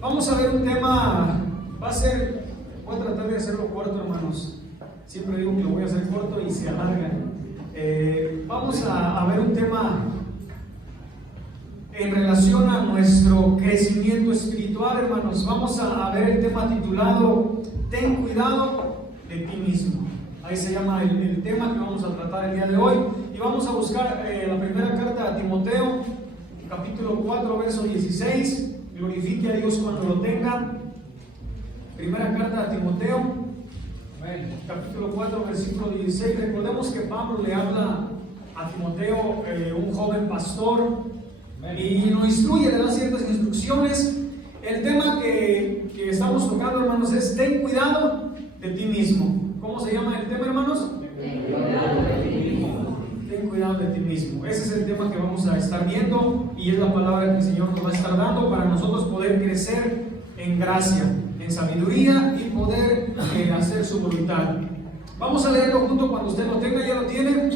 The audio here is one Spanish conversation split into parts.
Vamos a ver un tema, voy a tratar de hacerlo corto, hermanos. Siempre digo que lo voy a hacer corto y se alarga. Vamos a ver un tema en relación a nuestro crecimiento espiritual, hermanos. Vamos a ver el tema titulado Ten cuidado de ti mismo. Ahí se llama el tema que vamos a tratar el día de hoy. Y vamos a buscar la primera carta a Timoteo, capítulo 4, verso 16. Glorifique a Dios cuando lo tenga. Primera carta a Timoteo, capítulo 4, versículo 16. Recordemos que Pablo le habla a Timoteo, un joven pastor, y lo instruye, le da ciertas instrucciones. El tema que estamos tocando, hermanos, es ten cuidado de ti mismo. ¿Cómo se llama el tema, hermanos? Ten cuidado de ti mismo. Ten cuidado de ti mismo. Ese es el tema que vamos a estar viendo y es la palabra que el Señor nos va a estar dando para nosotros poder crecer en gracia, en sabiduría y poder hacer su voluntad. Vamos a leerlo junto cuando usted lo tenga. ¿Ya lo tiene?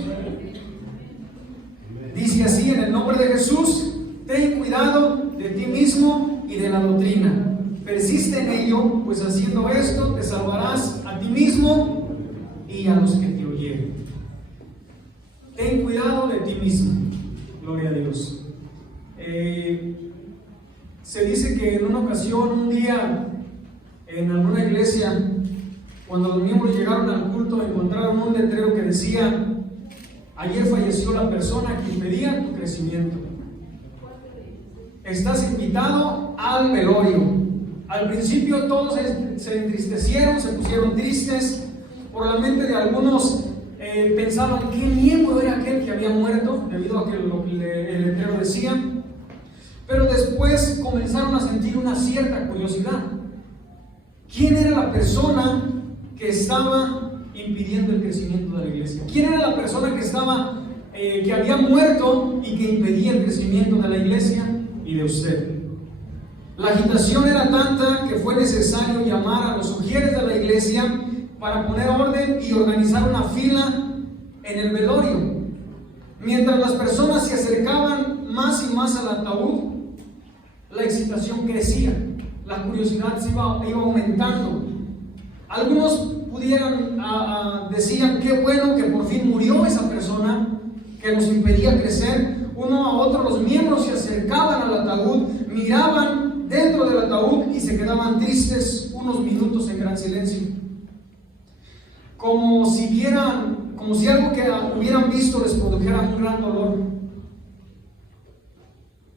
Dice así: en el nombre de Jesús, ten cuidado de ti mismo y de la doctrina. Persiste en ello, pues haciendo esto te salvarás a ti mismo y a los que te oyeren. Ten cuidado de ti mismo. Gloria a Dios. Se dice que en una ocasión, un día, en alguna iglesia, cuando los miembros llegaron al culto, encontraron un letrero que decía: ayer falleció la persona que impedía tu crecimiento. Estás invitado al velorio. Al principio todos se entristecieron, se pusieron tristes. Por la mente de algunos pensaban qué miembro era aquel que había muerto, debido a que el letrero decía. Pero después comenzaron a sentir una cierta curiosidad. ¿Quién era la persona que estaba impidiendo el crecimiento de la iglesia? ¿Quién era la persona que había muerto y que impedía el crecimiento de la iglesia y de usted? La agitación era tanta que fue necesario llamar a los sugieres de la iglesia para poner orden y organizar una fila en el velorio. Mientras las personas se acercaban más y más al ataúd, la excitación crecía, la curiosidad iba aumentando. Algunos decían qué bueno que por fin murió esa persona que nos impedía crecer. Uno a otro los miembros se acercaban al ataúd, miraban dentro del ataúd y se quedaban tristes unos minutos en gran silencio, como si algo que hubieran visto les produjera un gran dolor.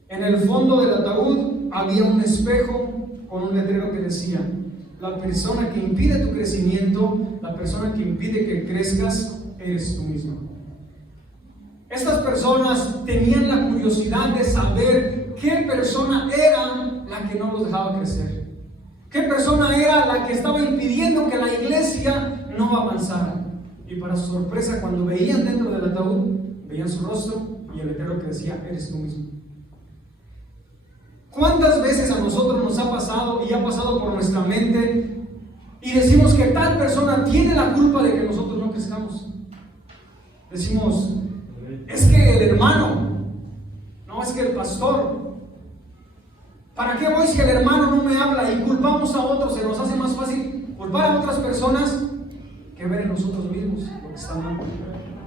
En el fondo del ataúd había un espejo con un letrero que decía: la persona que impide tu crecimiento, la persona que impide que crezcas, eres tú mismo. Estas personas tenían la curiosidad de saber qué persona era la que no los dejaba crecer, qué persona era la que estaba impidiendo que la iglesia no avanzara. Y para su sorpresa, cuando veían dentro del ataúd, veían su rostro y el letrero que decía: eres tú mismo. ¿Cuántas veces a nosotros nos ha pasado y ha pasado por nuestra mente y decimos que tal persona tiene la culpa de que nosotros no crezcamos? Decimos: es que el hermano, no, es que el pastor. ¿Para qué voy si el hermano no me habla? Y culpamos a otros. Se nos hace más fácil culpar a otras personas que ver en nosotros mismos lo que están mal.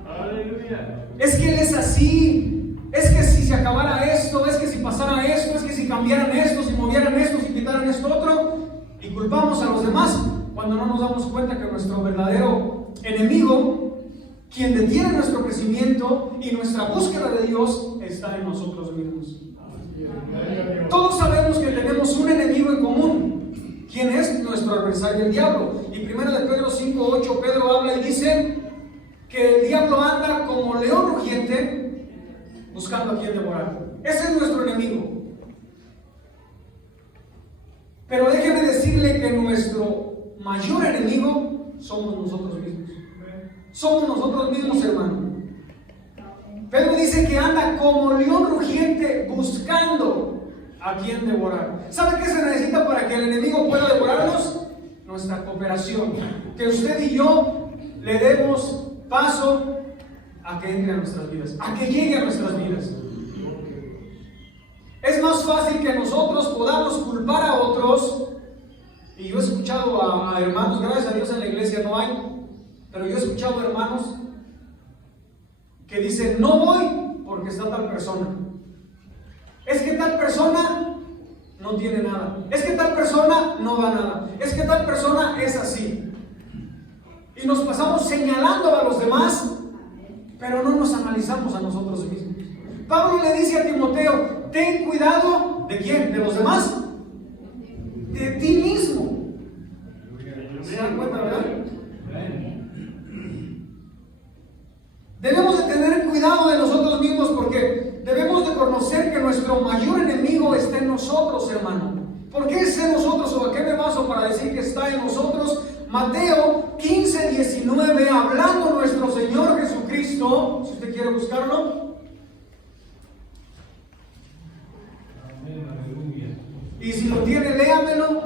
Aleluya. Es que él es así. Es que si se acabara esto, es que si pasara esto, es que si cambiaran esto, si movieran esto, si quitaran esto otro. Y culpamos a los demás cuando no nos damos cuenta que nuestro verdadero enemigo, quien detiene nuestro crecimiento y nuestra búsqueda de Dios, está en nosotros mismos. Todos sabemos que tenemos un enemigo en común. ¿Quién es? Nuestro adversario, el diablo. Y 1 de Pedro 5:8, Pedro habla y dice que el diablo anda como león rugiente buscando a quien devorar. Ese es nuestro enemigo. Pero déjeme decirle que nuestro mayor enemigo somos nosotros mismos. Somos nosotros mismos, hermano. Pedro dice que anda como león rugiente buscando a quien devorar. ¿Sabe qué se necesita para que el enemigo pueda devorarnos? Nuestra cooperación. Que usted y yo le demos paso a que entre a nuestras vidas, a que llegue a nuestras vidas. Es más fácil que nosotros podamos culpar a otros Dios, y yo he escuchado a hermanos, gracias a Dios en la iglesia no hay, pero yo he escuchado a hermanos que dicen, no voy porque está tal persona. Es que tal persona no tiene nada. Es que tal persona no da nada. Es que tal persona es así. Y nos pasamos señalando a los demás, pero no nos analizamos a nosotros mismos. Pablo le dice a Timoteo, ten cuidado, ¿de quién? ¿De los demás? De ti mismo. ¿Se dan cuenta, verdad? Debemos de tener cuidado de nosotros mismos porque debemos de conocer que nuestro mayor enemigo está en nosotros, hermano. ¿Por qué es en nosotros o a qué me baso para decir que está en nosotros? Mateo 15:19, hablando nuestro Señor Jesucristo, si usted quiere buscarlo. Y si lo tiene, léamelo,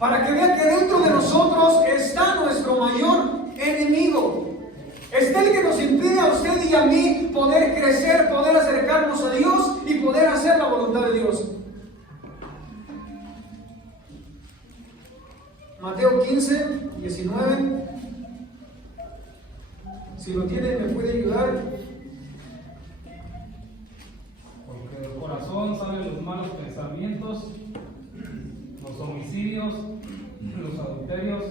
para que vea que dentro de nosotros está nuestro mayor enemigo. Está el que nos impide a usted y a mí poder crecer, poder acercarnos a Dios y poder hacer la voluntad de Dios. Mateo 15:19. Si lo tiene, me puede ayudar. Porque del corazón salen los malos pensamientos, los homicidios, los adulterios,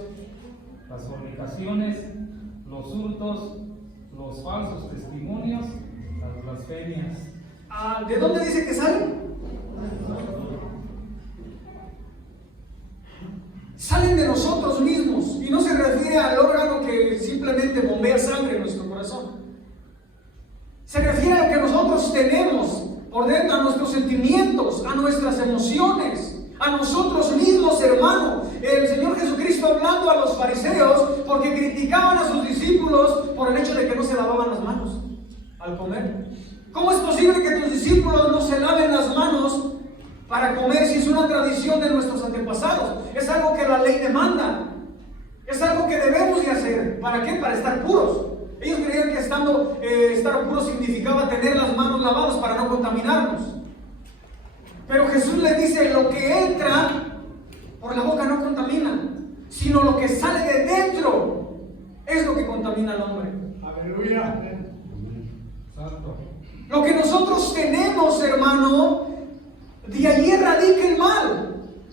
las fornicaciones, los hurtos, los falsos testimonios, las blasfemias. ¿De dónde dice que salen? Salen de nosotros mismos, y no se refiere al órgano que simplemente bombea sangre en nuestro corazón. Se refiere a lo que nosotros tenemos por dentro, a nuestros sentimientos, a nuestras emociones, a nosotros mismos, hermano. El Señor Jesucristo hablando a los fariseos porque criticaban a sus discípulos por el hecho de que no se lavaban las manos al comer. ¿Cómo es posible que tus discípulos no se laven las manos para comer si es una tradición de nuestros antepasados? Es algo que la ley demanda. Es algo que debemos de hacer. ¿Para qué? Para estar puros. Ellos creían que estar puros significaba tener las manos lavadas para no contaminarnos. Pero Jesús le dice, lo que entra por la boca no contamina, sino lo que sale de dentro es lo que contamina al hombre. Aleluya. Santo. Lo que nosotros tenemos, hermano, de allí radica el mal.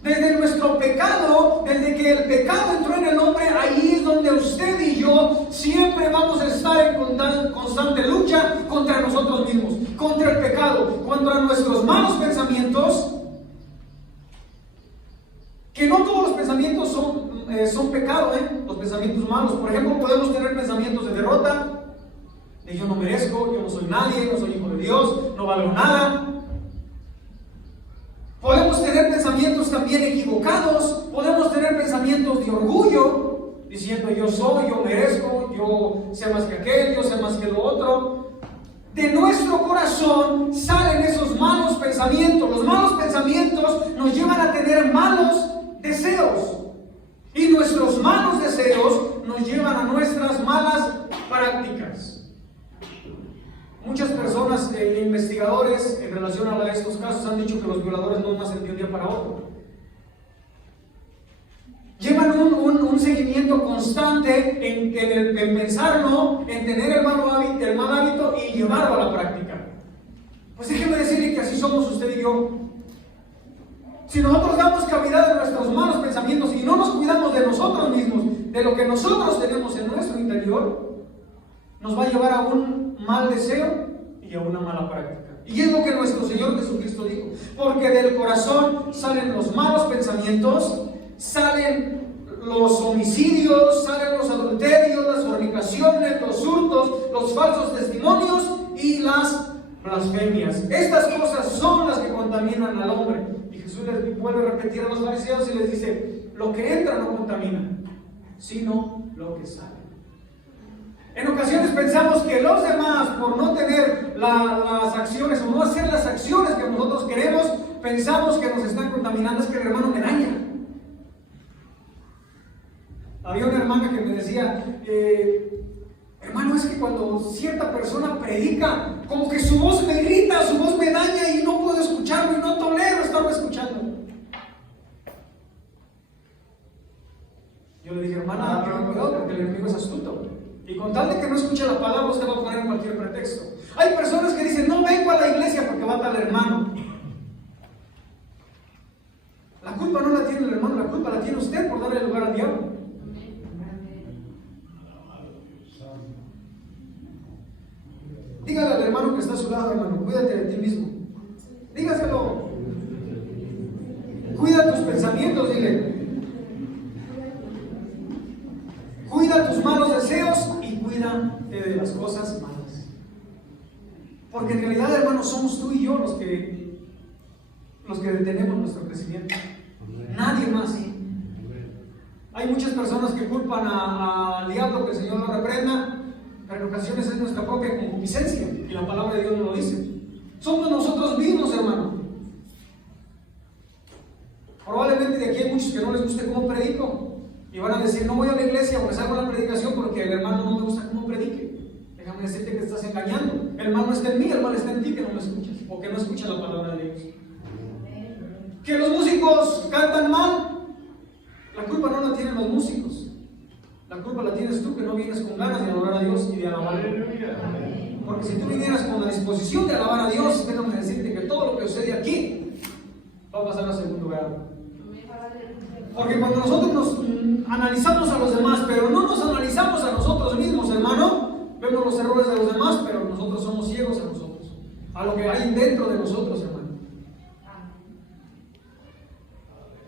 Desde nuestro pecado, desde que el pecado entró en el hombre, ahí es donde usted y yo siempre vamos a estar en constante lucha contra nosotros mismos, contra el pecado, contra nuestros malos pensamientos. Que no todos los pensamientos son pecado, los pensamientos malos. Por ejemplo, podemos tener pensamientos de derrota, de yo no merezco, yo no soy nadie, no soy hijo de Dios, no valgo nada. Podemos tener pensamientos también equivocados, podemos tener pensamientos de orgullo, diciendo yo soy, yo merezco, yo sé más que aquel, yo sé más que lo otro. De nuestro corazón salen esos malos pensamientos. Los malos pensamientos nos llevan a tener malos deseos. Y nuestros malos deseos nos llevan a nuestras malas prácticas. Muchas personas, investigadores en relación a estos casos han dicho que los violadores no nacen de un día para otro. Llevan un seguimiento constante en pensarlo, en tener el mal hábito y llevarlo a la práctica. Pues déjeme decirle que así somos usted y yo. Si nosotros damos cavidad a nuestros malos pensamientos y no nos cuidamos de nosotros mismos, de lo que nosotros tenemos en nuestro interior, nos va a llevar a un mal deseo y a una mala práctica. Y es lo que nuestro Señor Jesucristo dijo, porque del corazón salen los malos pensamientos, salen los homicidios, salen los adulterios, las fornicaciones, los hurtos, los falsos testimonios y las blasfemias. Estas cosas son las que contaminan al hombre. Y Jesús les vuelve a repetir a los fariseos y les dice, lo que entra no contamina, sino lo que sale. En ocasiones pensamos que los demás, por no tener las acciones o no hacer las acciones que nosotros queremos, pensamos que nos están contaminando. Es que el hermano me daña. Había una hermana que me decía, hermano, es que cuando cierta persona predica, como que su voz me irrita, su voz me daña y no puedo escucharlo y no tolero estarlo escuchando. Yo le dije, hermana, tenga cuidado porque el enemigo es astuto. Y con tal de que no escuche la palabra, usted va a poner cualquier pretexto. Hay personas que dicen, no vengo a la iglesia porque va tal hermano. La culpa no la tiene el hermano, la culpa la tiene usted por darle lugar al diablo. Dígale al hermano que está a su lado, hermano, cuídate de ti mismo. Dígaselo. Cuida tus pensamientos, dile. Cuida tus malos deseos y cuídate de las cosas malas. Porque en realidad, hermanos, somos tú y yo los que detenemos nuestro crecimiento. Nadie más. Hay muchas personas que culpan al diablo, que el Señor lo reprenda, pero en ocasiones es nuestra propia concupiscencia y la palabra de Dios nos lo dice. Somos nosotros mismos, hermano. Probablemente de aquí hay muchos que no les guste cómo predico y van a decir, no voy a la iglesia o me salgo a la predicación porque el hermano no me gusta cómo predique. Déjame decirte que te estás engañando. El mal no está en mí, el mal está en ti, que no me escuchas o que no escuchas la palabra de Dios. Que los músicos cantan mal, la culpa no la tienen los músicos. La culpa la tienes tú, que no vienes con ganas de adorar a Dios y de alabarlo. Porque si tú vinieras con la disposición de alabar a Dios, déjame decirte que todo lo que sucede aquí va a pasar a segundo grado. Porque cuando nosotros nos analizamos a los demás, pero no nos analizamos a nosotros mismos, hermano, vemos los errores de los demás, pero nosotros somos ciegos a nosotros, a lo que hay dentro de nosotros, hermano.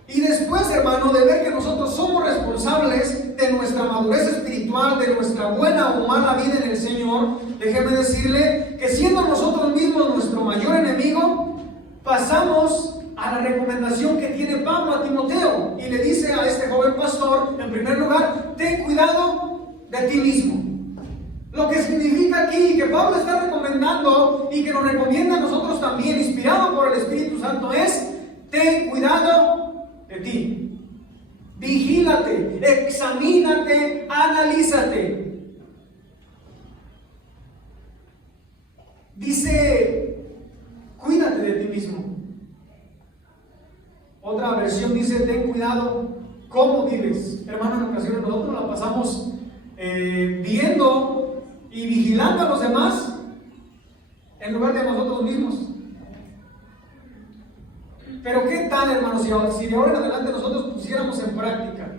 Y después, hermano, de ver que nosotros somos responsables de nuestra madurez espiritual, de nuestra buena o mala vida en el Señor, déjeme decirle que siendo nosotros mismos nuestro mayor enemigo, pasamos a la recomendación que tiene Pablo a Timoteo y le dice a este joven pastor, en primer lugar, ten cuidado de ti mismo. Lo que significa aquí que Pablo está recomendando y que nos recomienda a nosotros también, inspirado por el Espíritu Santo, es ten cuidado de ti. Vigílate, examínate, analízate. Dice, cuídate de ti mismo. Otra versión dice, ten cuidado cómo vives. Hermano, en ocasiones nosotros la pasamos viendo y vigilando a los demás en lugar de a nosotros mismos. Pero qué tal, hermanos, si de ahora en adelante nosotros pusiéramos en práctica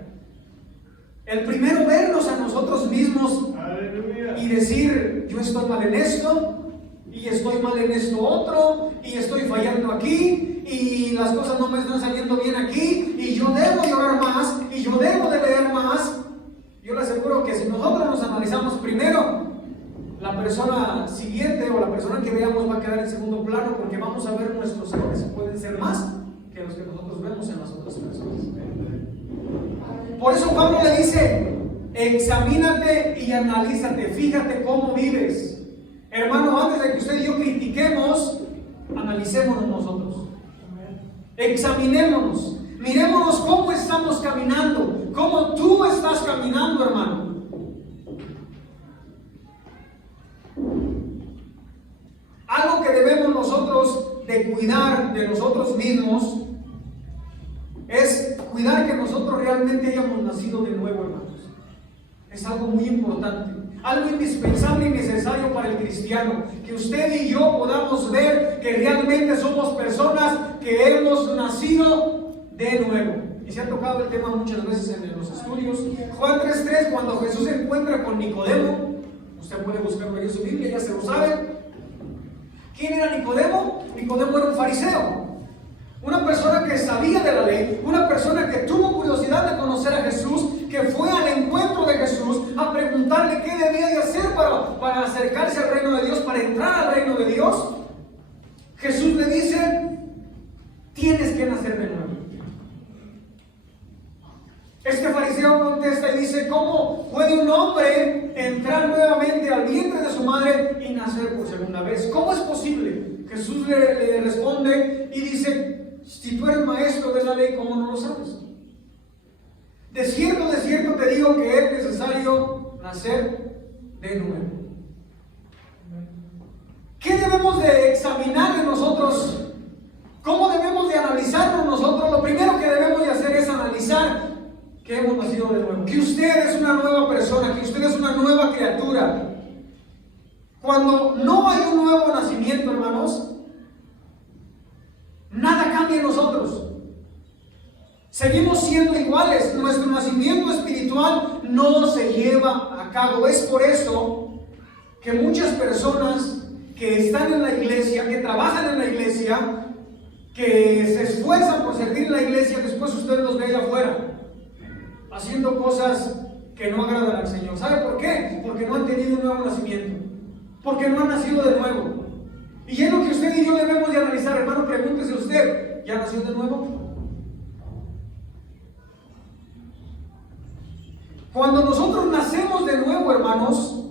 el primero vernos a nosotros mismos. Aleluya. Y decir, yo estoy mal en esto, y estoy mal en esto otro, y estoy fallando aquí, y las cosas no me están saliendo bien aquí, y yo debo de orar más, y yo debo de leer más. Yo le aseguro que si nosotros nos analizamos primero, la persona siguiente o la persona que veamos va a quedar en segundo plano, porque vamos a ver nuestros errores, pueden ser más que los que nosotros vemos en las otras personas. Por eso Pablo le dice, examínate y analízate, fíjate cómo vives. Hermano, antes de que usted y yo critiquemos, analicémonos nosotros. Examinémonos, mirémonos cómo estamos caminando, cómo tú estás caminando, hermano. Algo que debemos nosotros de cuidar de nosotros mismos es cuidar que nosotros realmente hayamos nacido de nuevo, hermanos. Es algo muy importante, algo indispensable y necesario para el cristiano, que usted y yo podamos ver que realmente somos personas que hemos nacido de nuevo. Y se ha tocado el tema muchas veces en los estudios. Juan 3:3, cuando Jesús se encuentra con Nicodemo, usted puede buscarlo en su Biblia, ya se lo sabe. ¿Quién era Nicodemo? Nicodemo era un fariseo, una persona que sabía de la ley, una persona que tuvo curiosidad de conocer a Jesús, que fue al encuentro de Jesús a preguntarle qué debía de hacer para acercarse al reino de Dios, para entrar al reino de Dios. Jesús le dice, tienes que nacer de nuevo. Este fariseo contesta y dice, ¿cómo puede un hombre entrar nuevamente al vientre de su madre y nacer por segunda vez? ¿Cómo es posible? Jesús le responde y dice, si tú eres maestro de la ley, ¿cómo no lo sabes? De cierto te digo que es necesario nacer de nuevo. ¿Qué debemos de examinar en nosotros? ¿Cómo debemos de analizarnos nosotros? Lo primero que debemos de hacer es analizar que hemos nacido de nuevo, que que usted es una nueva persona, que usted es una nueva criatura. Cuando no hay un nuevo nacimiento, hermanos, nada cambia en nosotros. Seguimos siendo iguales. Nuestro nacimiento espiritual no se lleva a cabo. Es por eso que muchas personas que están en la iglesia, que trabajan en la iglesia, que se esfuerzan por servir en la iglesia, después usted los ve allá afuera haciendo cosas que no agradan al Señor. ¿Sabe por qué? Porque no han tenido un nuevo nacimiento, porque no han nacido de nuevo. Y es lo que usted y yo debemos de analizar. Hermano, pregúntese usted, ¿ya nació de nuevo? Cuando nosotros nacemos de nuevo, hermanos,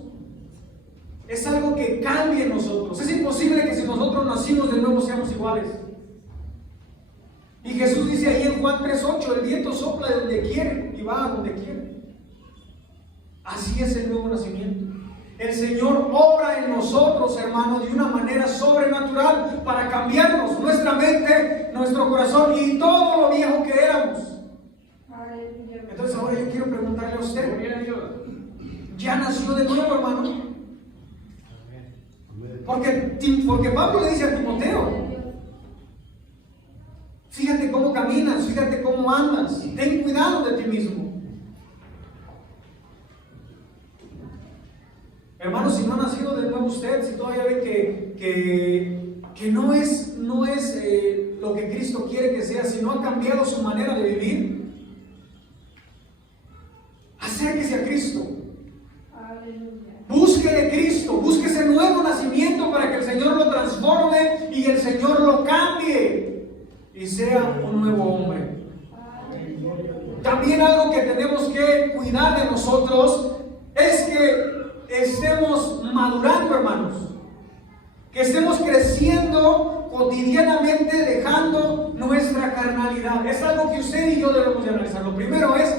es algo que cambia en nosotros. Es imposible que si nosotros nacimos de nuevo seamos iguales. Y Jesús dice ahí en Juan 3:8, el viento sopla de donde quiere y va a donde quiere. Así es el nuevo nacimiento. El Señor obra en nosotros, hermanos, de una manera sobrenatural para cambiarnos nuestra mente, nuestro corazón y todo lo viejo que éramos. Entonces ahora yo quiero preguntarle a usted, ¿ya nació de nuevo, hermano? Porque Pablo le dice a Timoteo, fíjate cómo caminas, fíjate cómo andas, ten cuidado de ti mismo. Hermano, si no ha nacido de nuevo usted, si todavía ve que no es lo que Cristo quiere que sea, si no ha cambiado su manera de vivir, acérquese a Cristo. Busque de Cristo, busque ese nuevo nacimiento para que el Señor lo transforme y el Señor lo cambie y sea un nuevo hombre. También algo que tenemos que cuidar de nosotros es que estemos madurando, hermanos, que estemos creciendo cotidianamente, dejando nuestra carnalidad. Es algo que usted y yo debemos de analizar. Lo primero es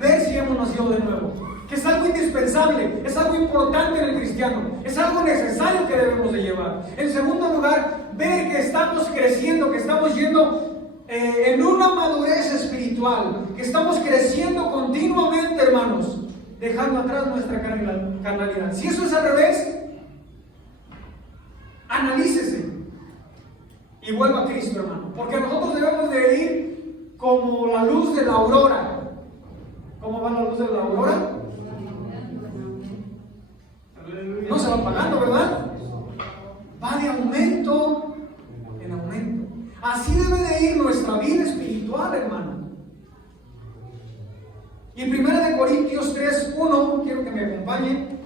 ver si hemos nacido de nuevo, que es algo indispensable, es algo importante en el cristiano, es algo necesario que debemos de llevar. En segundo lugar, ver que estamos creciendo, que estamos yendo en una madurez espiritual, que estamos creciendo continuamente, hermanos, dejando atrás nuestra carnalidad. Si eso es al revés, analícese y vuelva a Cristo, hermano, porque nosotros debemos de ir como la luz de la aurora. ¿Cómo va la luz de la aurora? No se va apagando, ¿verdad? Va de aumento en aumento. Así debe de ir nuestra vida espiritual, hermano. Y en 1 Corintios 3:1, quiero que me acompañe.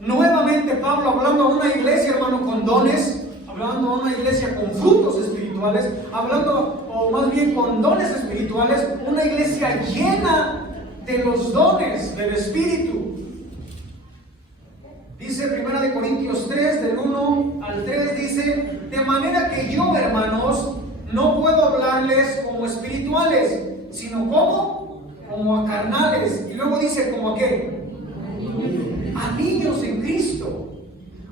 Nuevamente Pablo hablando a una iglesia, hermano, con dones, hablando a una iglesia con frutos espirituales, hablando, o más bien con dones espirituales, una iglesia llena de los dones del Espíritu. Dice 1 Corintios 3, del 1 al 3, dice, de manera que yo, hermanos, no puedo hablarles como espirituales, sino como a carnales. Y luego dice, ¿como a qué? A niños en Cristo.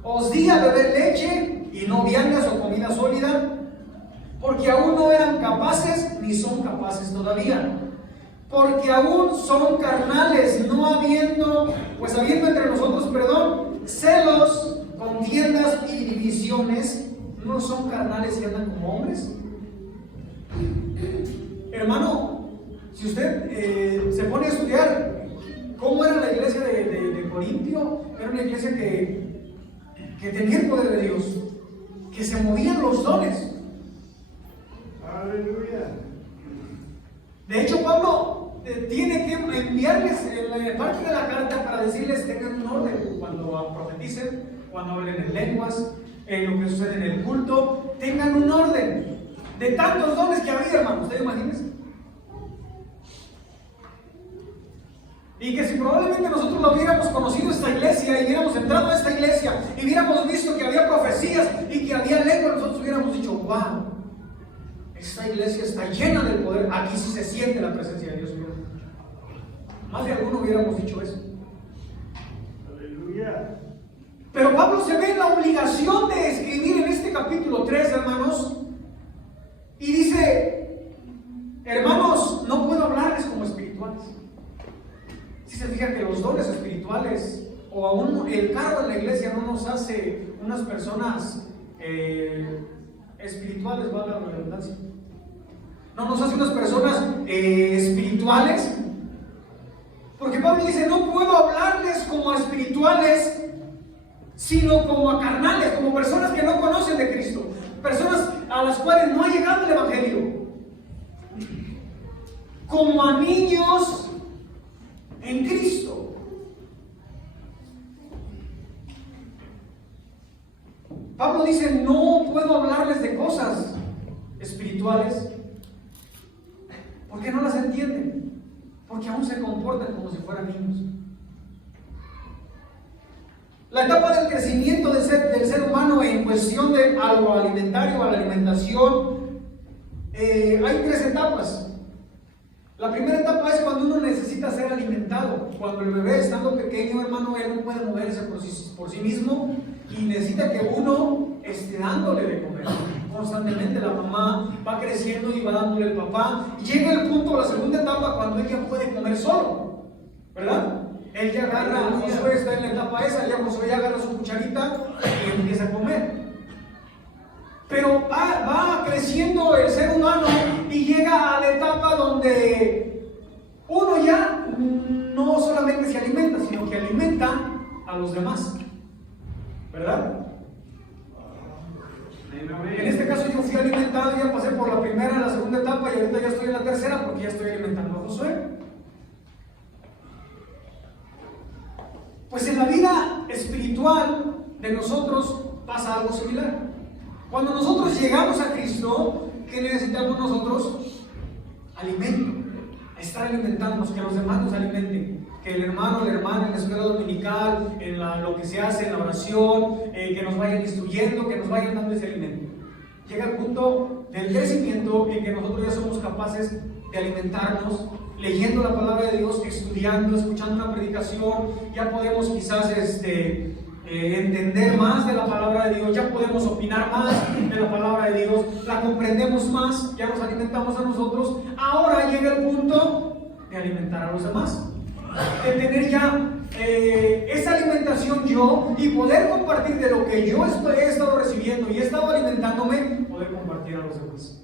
Os di a beber leche y no viandas o comida sólida, porque aún no eran capaces, ni son capaces todavía. Porque aún son carnales, no habiendo entre nosotros, celos, contiendas y divisiones. ¿No son carnales y andan como hombres? Hermano, si usted se pone a estudiar cómo era la iglesia de Corintio, era una iglesia que tenía el poder de Dios, que se movían los dones. Aleluya. De hecho, Pablo tiene que enviarles en la parte de la carta para decirles tengan un orden cuando profeticen, cuando hablen en lenguas, en lo que sucede en el culto, tengan un orden. De tantos dones que había, hermano, ¿usted imagínese? Y que si probablemente nosotros lo hubiéramos conocido esta iglesia y hubiéramos entrado a esta iglesia y hubiéramos visto que había profecías y que había lenguas, nosotros hubiéramos dicho, wow, esta iglesia está llena del poder, aquí sí se siente la presencia de Dios. Más de alguno hubiéramos dicho eso. Aleluya. Pero Pablo se ve en la obligación de escribir en este capítulo 3, hermanos, y dice, hermanos, aún el cargo en la iglesia no nos hace unas personas espirituales, valga la redundancia. No nos hace unas personas espirituales. Porque Pablo dice, no puedo hablarles como a espirituales, sino como a carnales, como personas que no conocen de Cristo, personas a las cuales no ha llegado el Evangelio, como a niños en Cristo. Pablo dice, no puedo hablarles de cosas espirituales porque no las entienden, porque aún se comportan como si fueran niños. La etapa del crecimiento del ser humano en cuestión de agroalimentario, a la alimentación, hay 3 etapas. La primera etapa es cuando uno necesita ser alimentado. Cuando el bebé, estando pequeño, hermano, él no puede moverse por sí mismo y necesita que uno esté dándole de comer. Constantemente la mamá va creciendo y va dándole el papá. Y llega el punto, la segunda etapa, cuando ella puede comer solo, ¿verdad? Él ya agarra, Josué está en la etapa esa, ya Josué ya agarra su cucharita y empieza a comer. Pero va creciendo el ser humano y llega a la etapa donde uno ya no solamente se alimenta, sino que alimenta a los demás, ¿verdad? En este caso yo fui alimentado, ya pasé por la primera, la segunda etapa y ahorita ya estoy en la tercera porque ya estoy alimentando a Josué. Pues en la vida espiritual de nosotros pasa algo similar. Cuando nosotros llegamos a Cristo, ¿qué necesitamos nosotros? Alimento. Estar alimentándonos, que los demás nos alimenten. Que el hermano o la hermana en la escuela dominical, en lo que se hace en la oración, que nos vayan instruyendo, que nos vayan dando ese alimento. Llega el punto del crecimiento en que nosotros ya somos capaces de alimentarnos, leyendo la palabra de Dios, estudiando, escuchando una predicación, ya podemos quizás entender más de la palabra de Dios, ya podemos opinar más de la palabra de Dios, la comprendemos más, ya nos alimentamos a nosotros. Ahora llega el punto de alimentar a los demás, de tener ya esa alimentación yo y poder compartir de lo que yo he estado recibiendo y he estado alimentándome, poder compartir a los demás.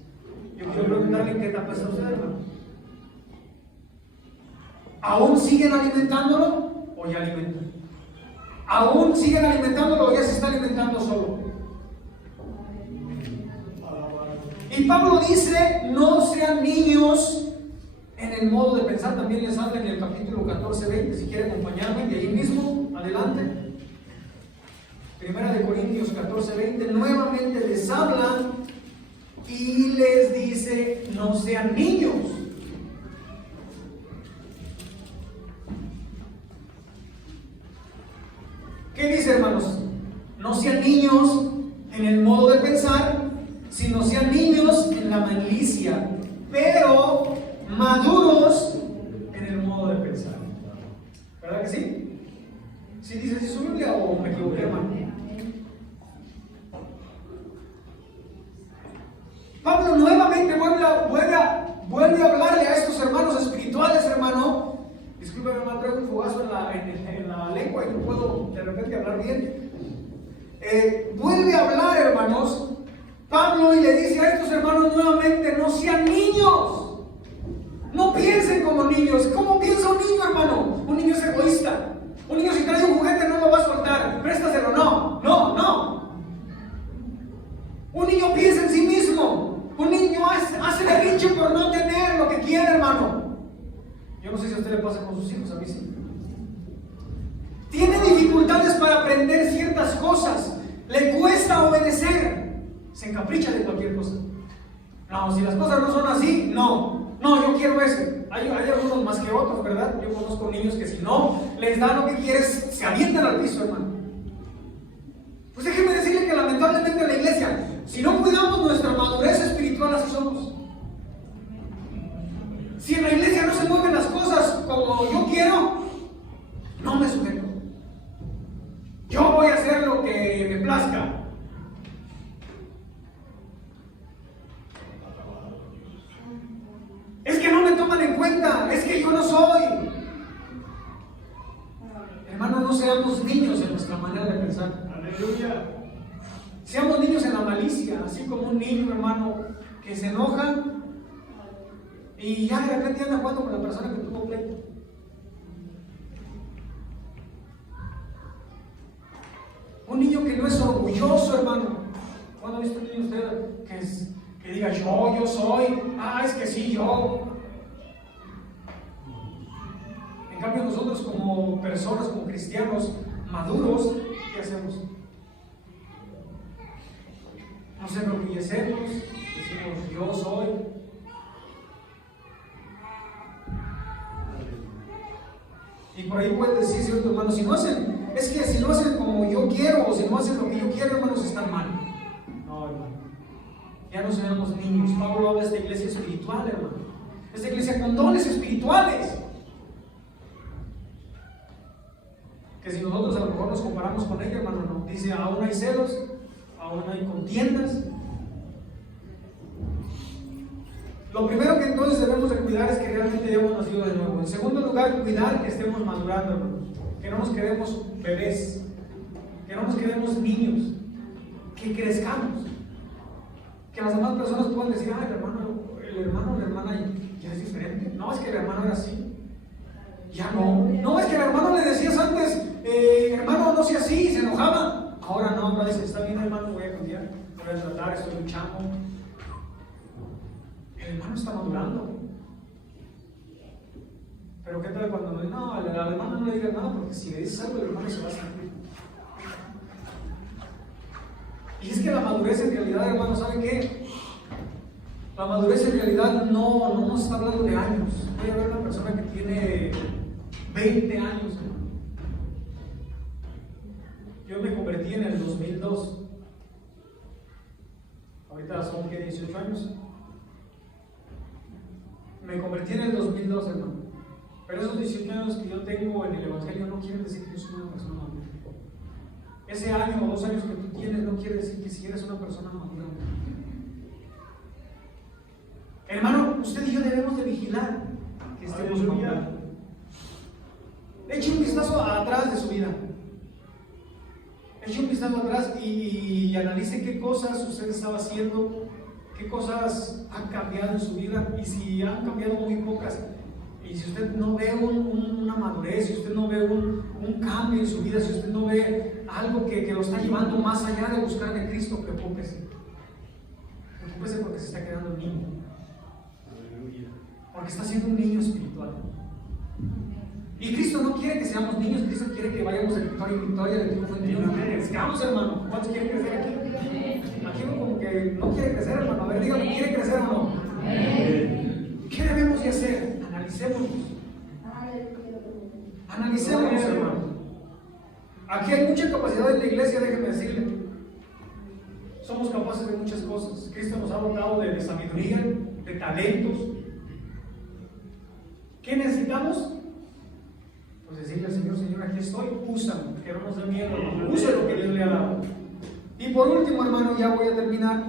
Yo quiero preguntarle en qué etapa está usted, hermano. ¿Aún siguen alimentándolo o ya alimentan? ¿Aún siguen alimentándolo o ya se está alimentando solo? Y Pablo dice, no sean niños en el modo de pensar. También les habla en el capítulo 14-20, si quiere acompañarme, de ahí mismo, adelante. 1 Corintios 14-20, nuevamente les habla y les dice, no sean niños. ¿Qué dice, hermanos? No sean niños en el modo de pensar, sino sean niños en la malicia, pero maduros en el modo de pensar. ¿Verdad que sí? ¿Sí dice así su Biblia o me equivoqué, hermano? Pablo nuevamente vuelve a hablarle a estos hermanos espirituales, hermano. Discúlpeme, me traigo un fogazo en la lengua y no puedo de repente hablar bien. Vuelve a hablar, hermanos, Pablo, y le dice a estos hermanos nuevamente, no sean niños. No piensen como niños. ¿Cómo piensa un niño, hermano? Un niño es egoísta. Un niño si trae un juguete no lo va a soltar. Préstaselo, no. Un niño piensa en sí mismo. Un niño hace berrinche por no tener lo que quiere, hermano. Yo no sé si a usted le pasa con sus hijos, a mí sí. Tiene dificultades para aprender ciertas cosas. Le cuesta obedecer. Se encapricha de cualquier cosa. No, si las cosas no son así, no, yo quiero ese. Hay algunos más que otros, ¿verdad? Yo conozco niños que si no les dan lo que quieres, se avientan al piso, hermano. Pues déjeme decirle que lamentablemente en la iglesia, si no cuidamos nuestra madurez espiritual, así somos. Si en la iglesia no se mueven las cosas como yo quiero, no me sujeto. Yo voy a hacer lo que me plazca. Es que no me toman en cuenta, es que yo no soy. Hermanos, no seamos niños. Aleluya. Seamos niños en la malicia, así como un niño, hermano, que se enoja y ya de repente anda jugando con la persona que tuvo pleito. Un niño que no es orgulloso, hermano. ¿Cuándo ha visto un niño usted que diga yo soy? Es que sí, yo. En cambio nosotros como personas, como cristianos maduros, ¿qué hacemos? Nos enorgullecemos, decimos yo soy. Y por ahí puedes decir, cierto hermano, si no hacen como yo quiero, o si no hacen lo que yo quiero, hermanos, están mal. No, hermano. Ya no seamos niños. Pablo habla de esta iglesia espiritual, hermano. Esta iglesia con dones espirituales. Que si nosotros a lo mejor nos comparamos con ella, hermano, no. Dice, aún hay celos, aún hay contiendas. Lo primero que entonces debemos de cuidar es que realmente hayamos nacido de nuevo. En segundo lugar, cuidar que estemos madurando, hermanos. Que no nos quedemos bebés, que no nos quedemos niños, que crezcamos. Que las demás personas puedan decir, el hermano o la hermana ya es diferente. No, es que el hermano era así. Ya no. No, es que el hermano le decías antes, hermano, no sea así, y se enojaba. Ahora no, ahora dice, está bien, hermano, voy a cambiar, voy a tratar, estoy luchando. El hermano está madurando. Pero ¿qué tal cuando no, al hermano no le digas nada, porque si le dices algo, el hermano se va a sentir? Y es que la madurez en realidad, hermano, ¿sabe qué? La madurez en realidad no nos está hablando de años. Voy a ver una persona que tiene 20 años, hermano. Yo me convertí en el 2002. Ahorita son, ¿qué? 18 años. Me convertí en el 2002, hermano. Pero esos 18 años que yo tengo en el Evangelio no quieren decir que yo soy una persona madura. Ese año o 2 años que tú tienes no quiere decir que si eres una persona madura. Hermano, usted y yo debemos de vigilar que estemos madurando. Eche un vistazo atrás de su vida. Eche un vistazo atrás y analice qué cosas usted estaba haciendo, qué cosas han cambiado en su vida, y si han cambiado muy pocas, y si usted no ve una madurez, si usted no ve un cambio en su vida, si usted no ve algo que lo está llevando más allá de buscar de Cristo, preocúpese. Preocúpese porque se está quedando niño. Porque está siendo un niño espiritual. Y Cristo no quiere que seamos niños, Cristo quiere que vayamos de victoria en victoria, de triunfo en triunfo. Crezcamos, hermano. ¿Cuántos quieren crecer aquí? Aquí como que no quiere crecer, hermano. A ver, dígame, ¿quiere crecer o no? ¿Qué debemos de hacer? Analicémonos, hermano. Aquí hay mucha capacidad en la iglesia, déjenme decirle. Somos capaces de muchas cosas. Cristo nos ha dotado de sabiduría, de talentos. ¿Qué necesitamos? Pues decirle al Señor, Señor, aquí estoy, úsame, que no nos dé miedo, use lo que Dios le ha dado. Y por último, hermano, ya voy a terminar.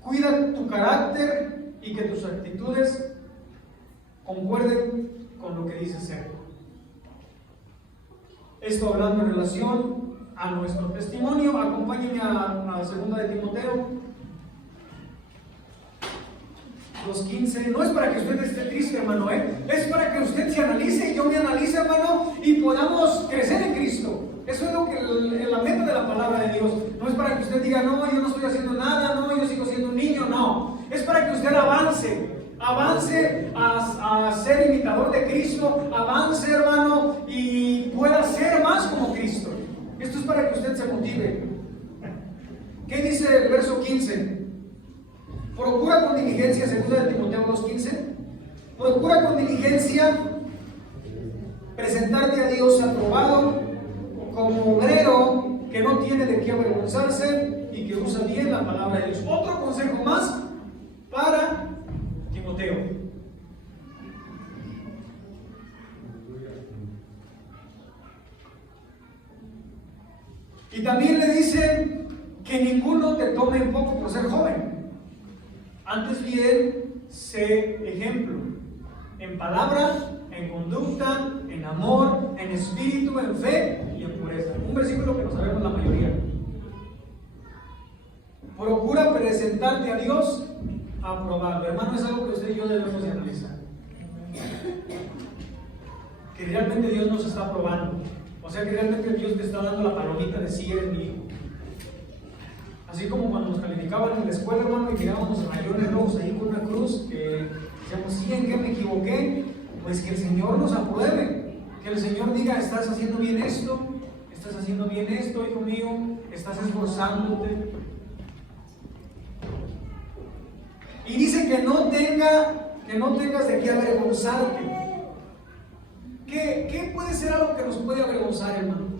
Cuida tu carácter y que tus actitudes concuerden con lo que dices ser. Esto hablando en relación a nuestro testimonio. Acompáñenme a 2 de Timoteo 2:15. No es para que usted esté triste, hermano, es para que usted se analice y yo me analice, hermano, y podamos crecer en Cristo. Eso es lo que la meta de la palabra de Dios. No es para que usted diga, no, yo no estoy haciendo nada, no, yo sigo siendo un niño, no. Es para que usted avance a ser imitador de Cristo, avance, hermano, y pueda ser más como Cristo. Esto es para que usted se motive. ¿Qué dice el verso 15? Procura con diligencia, 2 de Timoteo 2:15, procura con diligencia presentarte a Dios aprobado, como obrero que no tiene de qué avergonzarse y que usa bien la palabra de Dios. Otro consejo más para Timoteo. Y también le dice que ninguno te tome en poco por ser joven. Antes bien, sé ejemplo en palabra, en conducta, en amor, en espíritu, en fe y en un versículo que nos sabemos la mayoría. Procura presentarte a Dios aprobado. Hermano, es algo que usted y yo debemos de analizar. Que realmente Dios nos está aprobando. O sea, que realmente Dios te está dando la palomita de sí eres mi hijo. Así como cuando nos calificaban en la escuela, hermano, y mirábamos rayones rojos ahí con una cruz, que decíamos, sí, ¿en qué me equivoqué? Pues que el Señor nos apruebe. Que el Señor diga, estás haciendo bien esto, estás haciendo bien esto, hijo mío, estás esforzándote. Y dice que no tengas de qué avergonzarte. ¿Qué puede ser algo que nos puede avergonzar, hermano?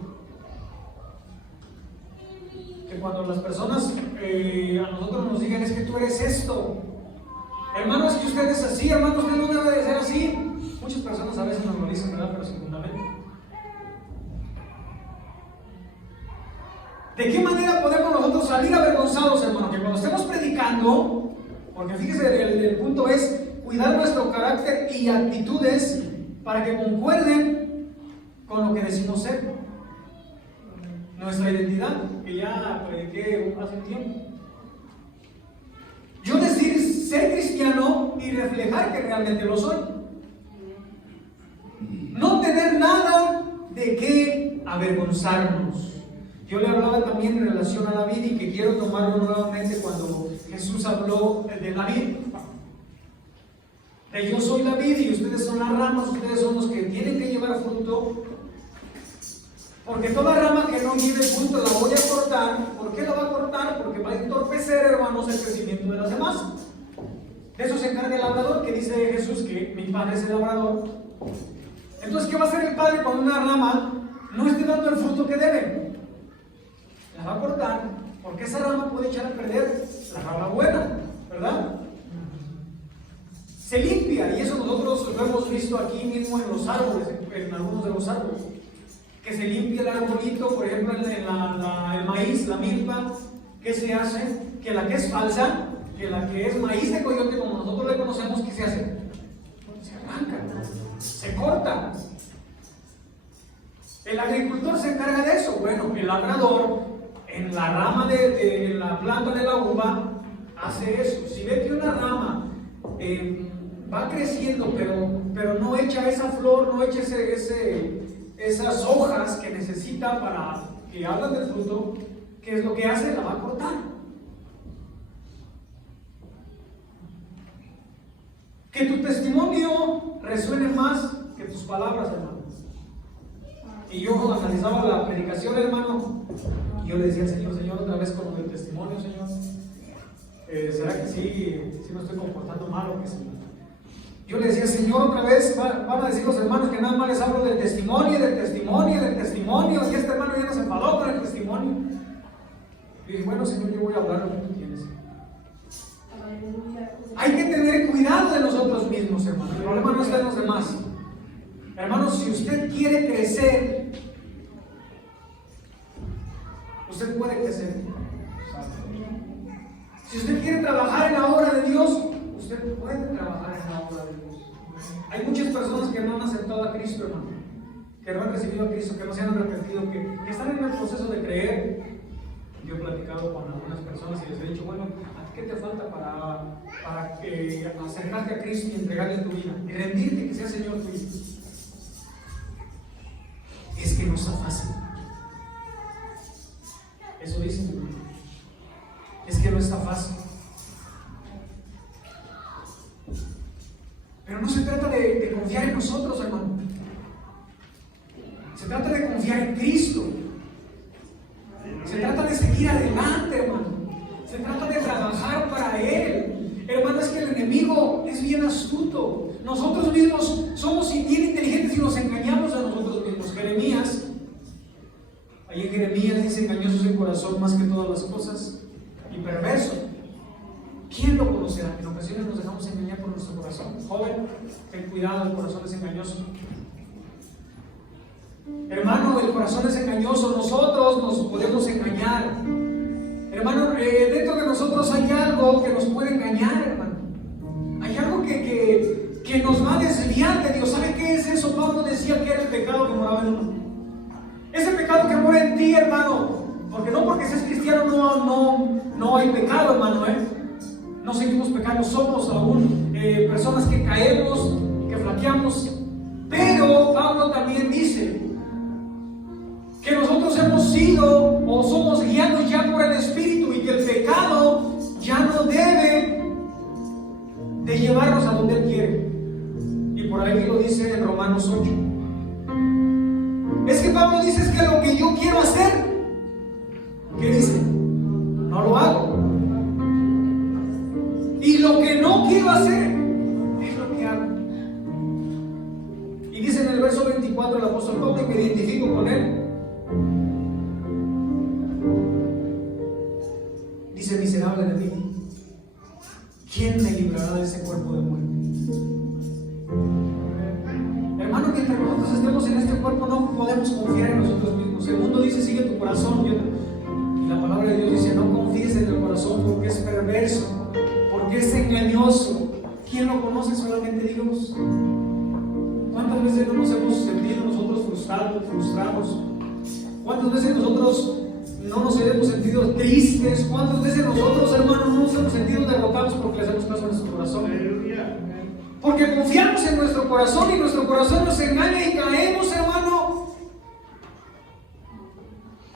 Que cuando las personas a nosotros nos digan, es que tú eres esto. Hermano, es que usted es así, hermano, usted no debe de ser así. Muchas personas a veces nos lo dicen, ¿verdad? Pero sin fundamento. ¿De qué manera podemos nosotros salir avergonzados, hermano? Que cuando estemos predicando, porque fíjese, el punto es cuidar nuestro carácter y actitudes para que concuerden con lo que decimos ser. Nuestra identidad, que ya prediqué hace un tiempo. Yo decir ser cristiano y reflejar que realmente lo soy. No tener nada de qué avergonzarnos. Yo le hablaba también en relación a David y que quiero tomarlo nuevamente cuando Jesús habló de David. De yo soy David y ustedes son las ramas, ustedes son los que tienen que llevar fruto. Porque toda rama que no lleve fruto la voy a cortar. ¿Por qué la va a cortar? Porque va a entorpecer, hermanos, el crecimiento de las demás. De eso se encarga el labrador, que dice Jesús que mi padre es el labrador. Entonces, ¿qué va a hacer el padre cuando una rama no esté dando el fruto que debe? La va a cortar, porque esa rama puede echar a perder la rama buena, ¿verdad? Se limpia, y eso nosotros lo hemos visto aquí mismo en los árboles, en algunos de los árboles. Que se limpia el arbolito, por ejemplo, el maíz, la milpa. ¿Qué se hace? Que la que es falsa, que la que es maíz de coyote, como nosotros le conocemos, ¿qué se hace? Se arranca, se corta. El agricultor se encarga de eso. Bueno, el labrador, en la rama en la planta de la uva, hace eso. Si ve que una rama va creciendo, pero no echa esa flor, no echa esas hojas que necesita para que hagan del fruto, ¿qué es lo que hace? La va a cortar. Que tu testimonio resuene más que tus palabras, hermano. Y yo analizaba la predicación, hermano, y yo le decía al Señor, otra vez con lo del testimonio, Señor, ¿será que sí me estoy comportando mal o qué, Señor? Yo le decía, Señor, otra vez van a decir los hermanos que nada más les hablo del testimonio, y este hermano ya no se enfadó con el testimonio. Y dije, bueno, Señor, yo voy a hablar lo que tú tienes. Hay que tener cuidado de nosotros mismos, hermano. El problema no está en los demás. Hermanos, si usted quiere crecer, usted puede crecer. Si usted quiere trabajar en la obra de Dios, usted puede trabajar en la obra de Dios. Hay muchas personas que no han aceptado a Cristo, hermano, que no han recibido a Cristo, que no se han arrepentido, que están en el proceso de creer. Yo he platicado con algunas personas y les he dicho, bueno, ¿a ti qué te falta para acercarte a Cristo y entregarle tu vida y rendirte, que sea Señor tuyo? Es que no está fácil. Eso dicen, hermano. Es que no está fácil. Pero no se trata de confiar en nosotros, hermano. Se trata de confiar en Cristo. Se trata de seguir adelante, hermano. Se trata de trabajar para Él. Hermano, es que el enemigo es bien astuto. Nosotros mismos somos bien inteligentes y nos engañamos a nosotros mismos. Jeremías, ahí en Jeremías dice, engañoso es el corazón más que todas las cosas y perverso. ¿Quién lo conocerá? En ocasiones nos dejamos engañar por nuestro corazón. Joven, ten cuidado, el corazón es engañoso. Hermano, el corazón es engañoso, nosotros nos podemos engañar. Hermano, dentro de nosotros hay algo que nos puede engañar, hermano. Hay algo que nos va a desviar de Dios. ¿Sabe qué es eso? Pablo decía que era el pecado que moraba en uno. Ese pecado que mora mejor en ti, hermano, porque no porque seas cristiano no hay pecado, hermano, no seguimos pecando, somos aún personas que caemos, que flaqueamos, pero Pablo también dice que nosotros hemos sido o somos guiados ya por el Espíritu y que el pecado ya no debe de llevarnos a donde Él quiere. Y por ahí lo dice en Romanos 8. Es que Pablo dice, es que lo que yo quiero hacer, ¿qué dice? No lo hago. Y lo que no quiero hacer es lo que hago. Y dice en el verso 24 el apóstol Pablo, y me identifico con él. Dice: miserable de mí, ¿quién me librará de ese cuerpo de muerte? Hermano, mientras nosotros estemos en este cuerpo no podemos confiar en nosotros mismos. El mundo dice: sigue tu corazón. Y la palabra de Dios dice: no confíes en el corazón, porque es perverso, porque es engañoso. ¿Quién lo conoce? Solamente Dios. ¿Cuántas veces no nos hemos sentido nosotros frustrados? ¿Cuántas veces nosotros no nos hemos sentido tristes? ¿Cuántas veces nosotros, hermanos, no nos hemos sentido derrotados porque le hacemos caso a nuestro corazón? Porque confiamos en nuestro corazón y nuestro corazón nos engaña y caemos, hermano,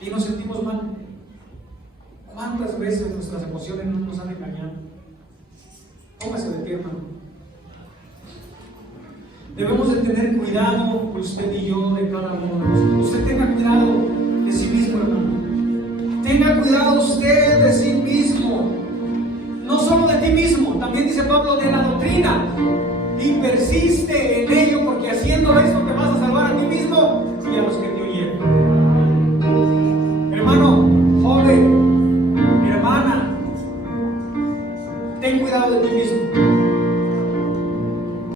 y nos sentimos mal. ¿Cuántas veces nuestras emociones no nos han engañado? Póngase de pie, hermano. Debemos de tener cuidado, usted y yo, de cada uno de nosotros. Usted tenga cuidado de sí mismo, hermano. Tenga cuidado usted de sí mismo. No solo de ti mismo, también dice Pablo, de la doctrina. Y persiste en ello, porque haciendo esto te vas a salvar a ti mismo y a los que te oyen. Hermano, joven, hermana, ten cuidado de ti mismo.